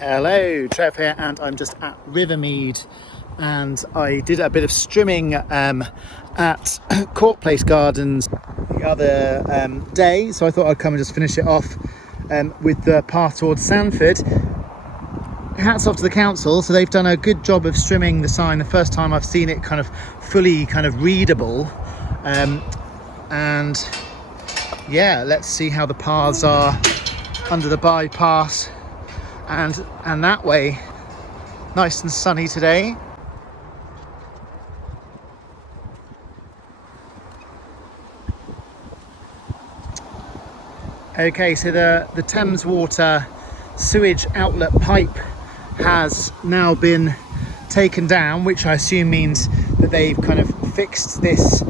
Hello, Trev here, and I'm just at Rivermead, and I did a bit of strimming at Court Place Gardens the other day, so I thought I'd come and just finish it off with the path towards Sandford. Hats off to the council, so they've done a good job of strimming the sign. The first time I've seen it kind of fully readable, and yeah, let's see how the paths are under the bypass and that way. Nice and sunny today. Okay, so the Thames water sewage outlet pipe has now been taken down, which I assume means that they've kind of fixed this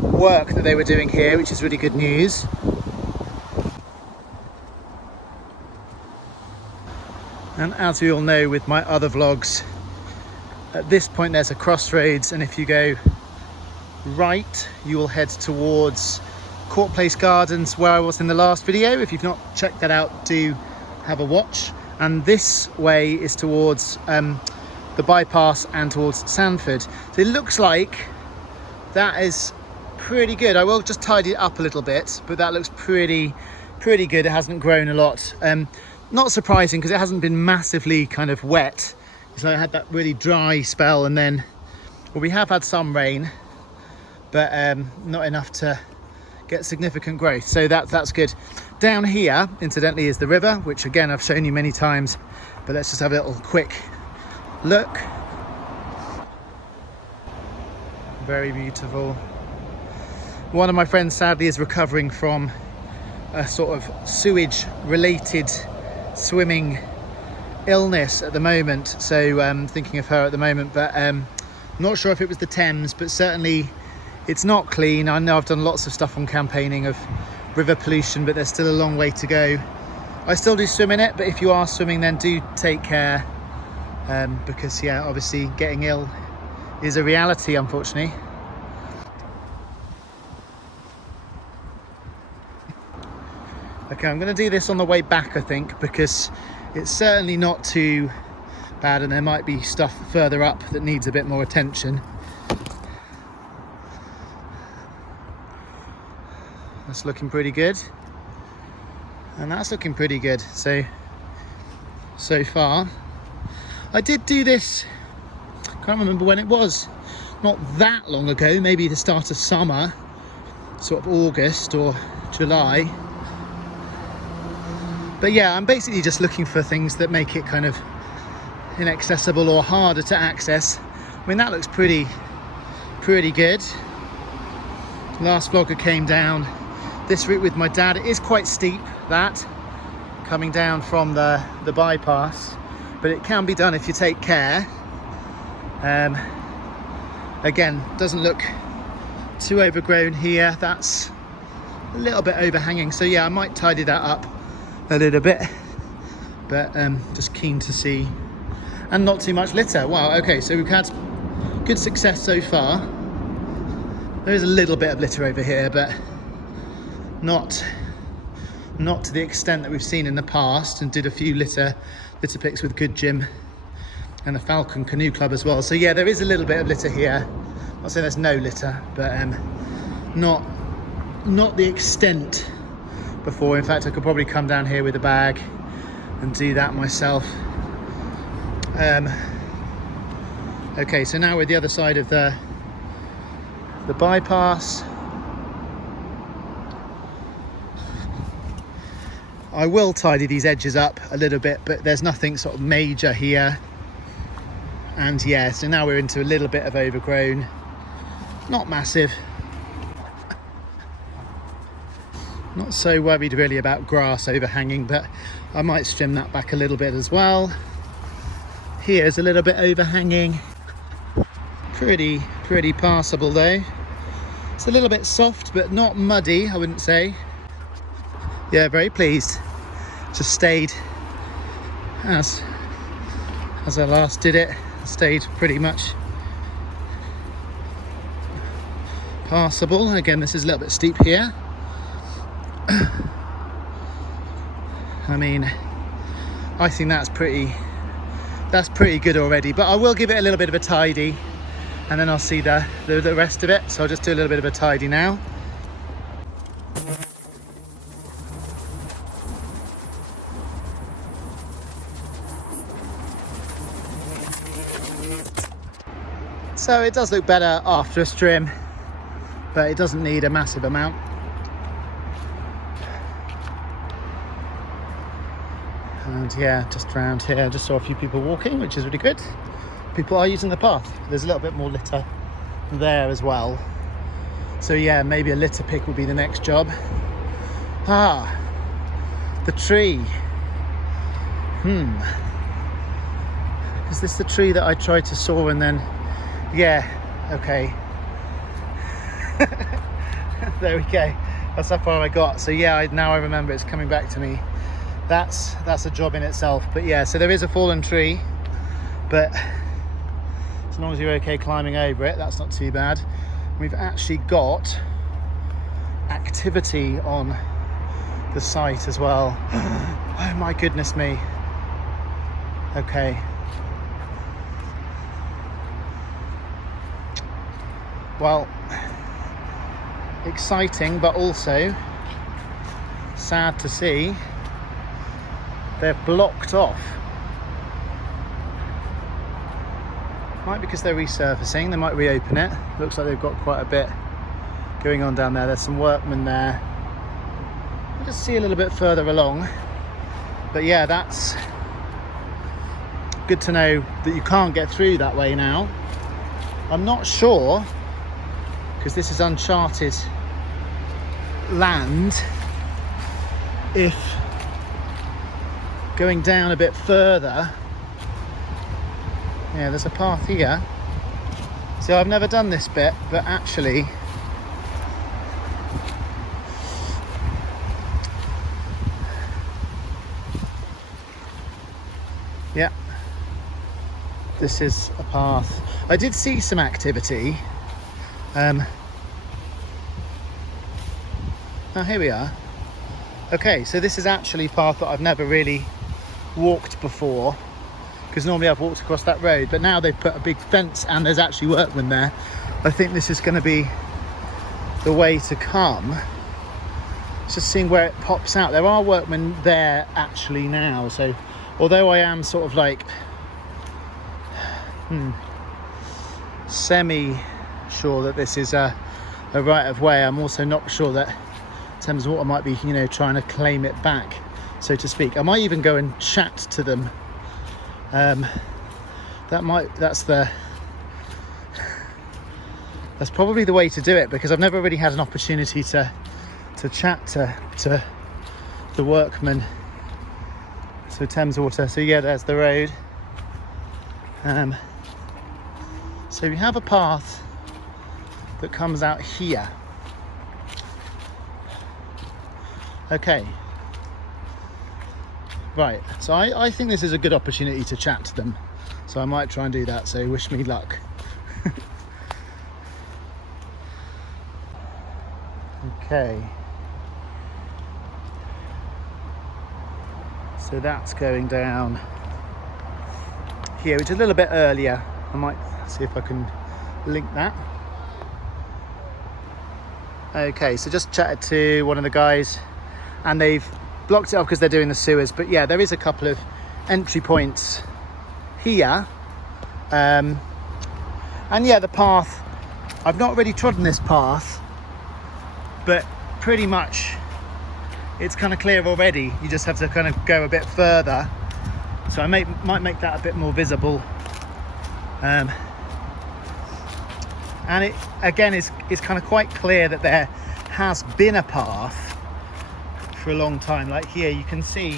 work that they were doing here, which is really good news. And as we all know with my other vlogs, at this point there's a crossroads, and if you go right you will head towards Court Place Gardens, where I was in the last video. If you've not checked that out, do have a watch. And this way is towards the bypass and towards Sandford. So it looks like that is pretty good. I will just tidy it up a little bit, but that looks pretty good. It hasn't grown a lot. Not surprising, because it hasn't been massively kind of wet. So I had that really dry spell, and then, well, we have had some rain, but not enough to get significant growth. So that's good. Down here, incidentally, is the river, which again I've shown you many times, but let's just have a little quick look. Very beautiful. One of my friends sadly is recovering from a sort of sewage related swimming illness at the moment, so thinking of her at the moment, but not sure if it was the Thames, but certainly it's not clean. I know I've done lots of stuff on campaigning of river pollution, but there's still a long way to go. I still do swim in it, but if you are swimming, then do take care, because yeah, obviously getting ill is a reality, unfortunately. Okay, I'm going to do this on the way back, I think, because it's certainly not too bad, and there might be stuff further up that needs a bit more attention. That's looking pretty good, and that's looking pretty good so far. I did do this, can't remember when it was, not that long ago, maybe the start of summer, sort of August or July. But yeah, I'm basically just looking for things that make it kind of inaccessible or harder to access. I mean, that looks pretty good. Last vlogger came down this route with my dad. It is quite steep, that, coming down from the bypass, but it can be done if you take care. Again, doesn't look too overgrown here. That's a little bit overhanging, so yeah, I might tidy that up a little bit, but just keen to see, and not too much litter. Wow, okay, so we've had good success so far. There is a little bit of litter over here, but not to the extent that we've seen in the past, and did a few litter picks with Good Jim and the Falcon Canoe Club as well. So yeah, there is a little bit of litter here. I'm not saying there's no litter, but not the extent before. In fact, I could probably come down here with a bag and do that myself. Okay, so now we're the other side of the bypass. I will tidy these edges up a little bit, but there's nothing sort of major here. And yeah, so now we're into a little bit of overgrown, not massive. Not so worried really about grass overhanging, but I might trim that back a little bit as well. Here's a little bit overhanging. Pretty passable though. It's a little bit soft, but not muddy, I wouldn't say. Yeah, very pleased. Just stayed as I last did it. Stayed pretty much passable. Again, this is a little bit steep here. I mean, I think that's pretty good already, but I will give it a little bit of a tidy and then I'll see the rest of it. So I'll just do a little bit of a tidy now. So it does look better after a trim, but it doesn't need a massive amount. And yeah, just around here, just saw a few people walking, which is really good. People are using the path. There's a little bit more litter there as well. So yeah, maybe a litter pick will be the next job. Ah, the tree. Is this the tree that I tried to saw and then, yeah, okay. There we go. That's how far I got. So yeah, now I remember, it's coming back to me. That's a job in itself. But yeah, so there is a fallen tree, but as long as you're okay climbing over it, that's not too bad. We've actually got activity on the site as well. Oh my goodness me. Okay. Well, exciting, but also sad to see they're blocked off. Might be because they're resurfacing, they might reopen it. Looks like they've got quite a bit going on down there. There's some workmen there. I'll just see a little bit further along. But yeah, that's good to know that you can't get through that way now. I'm not sure, because this is uncharted land, if going down a bit further, yeah, there's a path here. So I've never done this bit, but actually yeah, this is a path. I did see some activity. Oh, here we are. Okay, so this is actually a path that I've never really walked before, because normally I've walked across that road, but now they've put a big fence and there's actually workmen there. I think this is going to be the way to come. Just seeing where it pops out. There are workmen there actually now, so although I am sort of like semi sure that this is a right of way, I'm also not sure that Thames Water might be, you know, trying to claim it back, so to speak. I might even go and chat to them. That's probably the way to do it, because I've never really had an opportunity to chat to the workmen. So Thames Water. So yeah, there's the road. So we have a path that comes out here. Okay. Right, so I think this is a good opportunity to chat to them. So I might try and do that, so wish me luck. Okay. So that's going down here, which is a little bit earlier. I might see if I can link that. Okay, so just chatted to one of the guys and they've blocked it off because they're doing the sewers. But yeah, there is a couple of entry points here. And yeah, the path, I've not really trodden this path, but pretty much it's kind of clear already. You just have to kind of go a bit further. So I might make that a bit more visible. And it again is kind of quite clear that there has been a path for a long time. Like here you can see,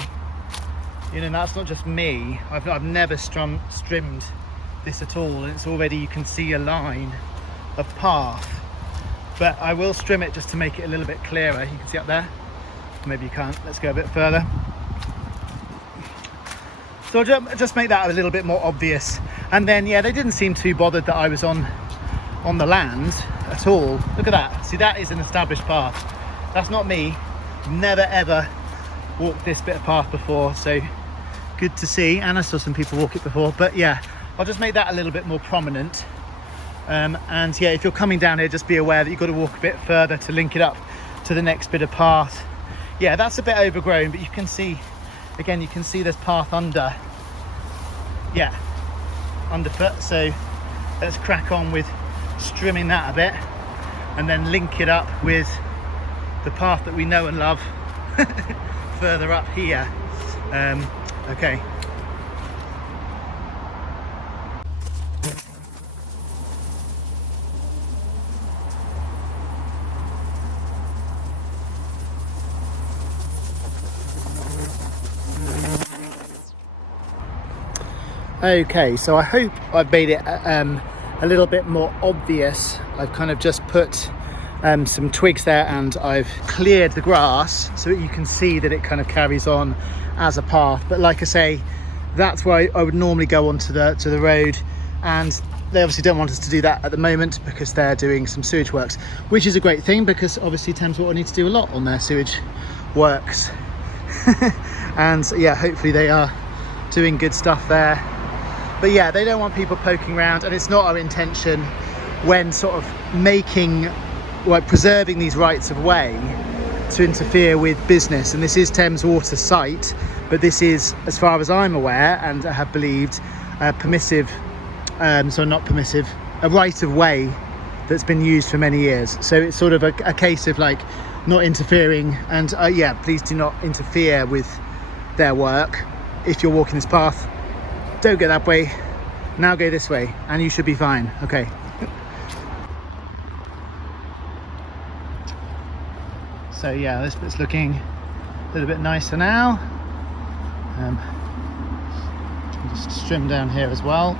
you know, that's not just me. I've never strimmed this at all, and it's already, you can see a line of path. But I will strim it just to make it a little bit clearer. You can see up there. Maybe you can't. Let's go a bit further. So I'll just make that a little bit more obvious. And then yeah, they didn't seem too bothered that I was on the land at all. Look at that. See, that is an established path. That's not me. Never ever walked this bit of path before, so good to see, and I saw some people walk it before, but yeah, I'll just make that a little bit more prominent. And yeah, if you're coming down here, just be aware that you've got to walk a bit further to link it up to the next bit of path. Yeah, that's a bit overgrown, but you can see, again, you can see there's path under, yeah, underfoot. So let's crack on with strimming that a bit and then link it up with the path that we know and love further up here. Okay. Okay, so I hope I've made it a little bit more obvious. I've kind of just put some twigs there, and I've cleared the grass so that you can see that it kind of carries on as a path. But like I say, that's where I would normally go onto the road, and they obviously don't want us to do that at the moment because they're doing some sewage works, which is a great thing because obviously Thames Water need to do a lot on their sewage works. And yeah, hopefully they are doing good stuff there. But yeah, they don't want people poking around, and it's not our intention when sort of preserving these rights of way to interfere with business. And this is Thames Water site, but this is, as far as I'm aware and I have believed, permissive, so not permissive, a right of way that's been used for many years. So it's sort of a case of like not interfering, and yeah, please do not interfere with their work. If you're walking this path, don't go that way, now go this way, and you should be fine. Okay. So yeah, this bit's looking a little bit nicer now. Just trim down here as well.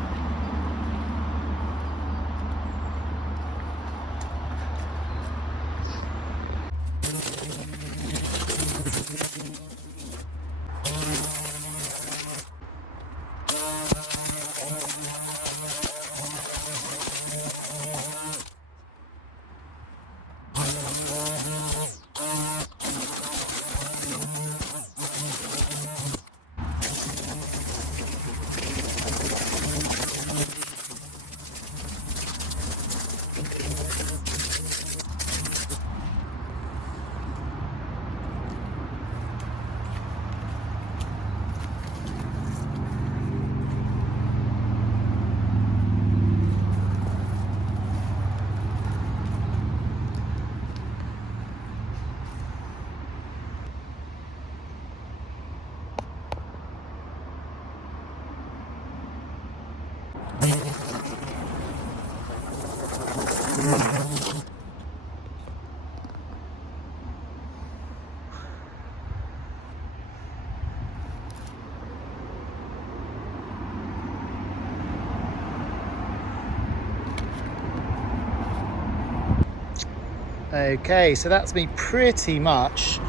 Okay, so that's me pretty much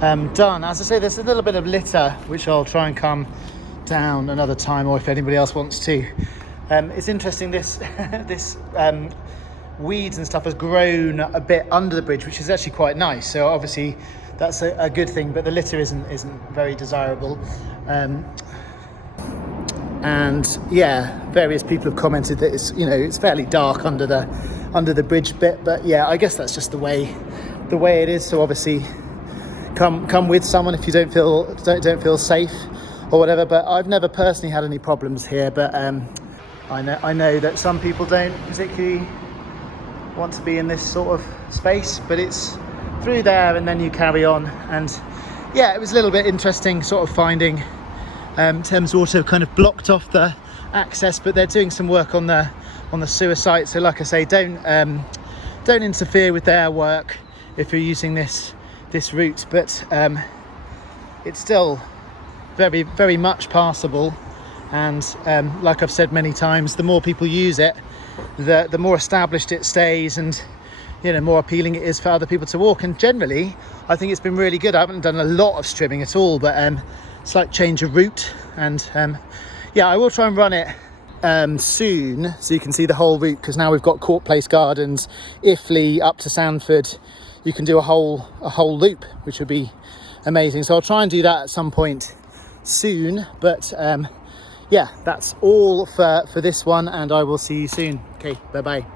done. As I say, there's a little bit of litter which I'll try and come down another time, or if anybody else wants to. It's interesting, this weeds and stuff has grown a bit under the bridge, which is actually quite nice. So obviously that's a good thing, but the litter isn't very desirable. And yeah, various people have commented that it's fairly dark under the bridge bit, but yeah, I guess that's just the way it is. So obviously come with someone if you don't feel safe or whatever. But I've never personally had any problems here, but I know that some people don't particularly want to be in this sort of space, but it's through there and then you carry on. And yeah, it was a little bit interesting sort of finding Thames Water kind of blocked off the access, but they're doing some work on the sewer site. So like I say, don't interfere with their work if you're using this route, but it's still very, very much passable. And like I've said many times, the more people use it, the more established it stays, and more appealing it is for other people to walk. And generally I think it's been really good. I haven't done a lot of strimming at all, but slight change of route. And yeah, I will try and run it soon so you can see the whole route, because now we've got Court Place Gardens, Iffley up to Sandford. You can do a whole loop, which would be amazing. So I'll try and do that at some point soon. But yeah, that's all for this one, and I will see you soon. Okay, bye bye.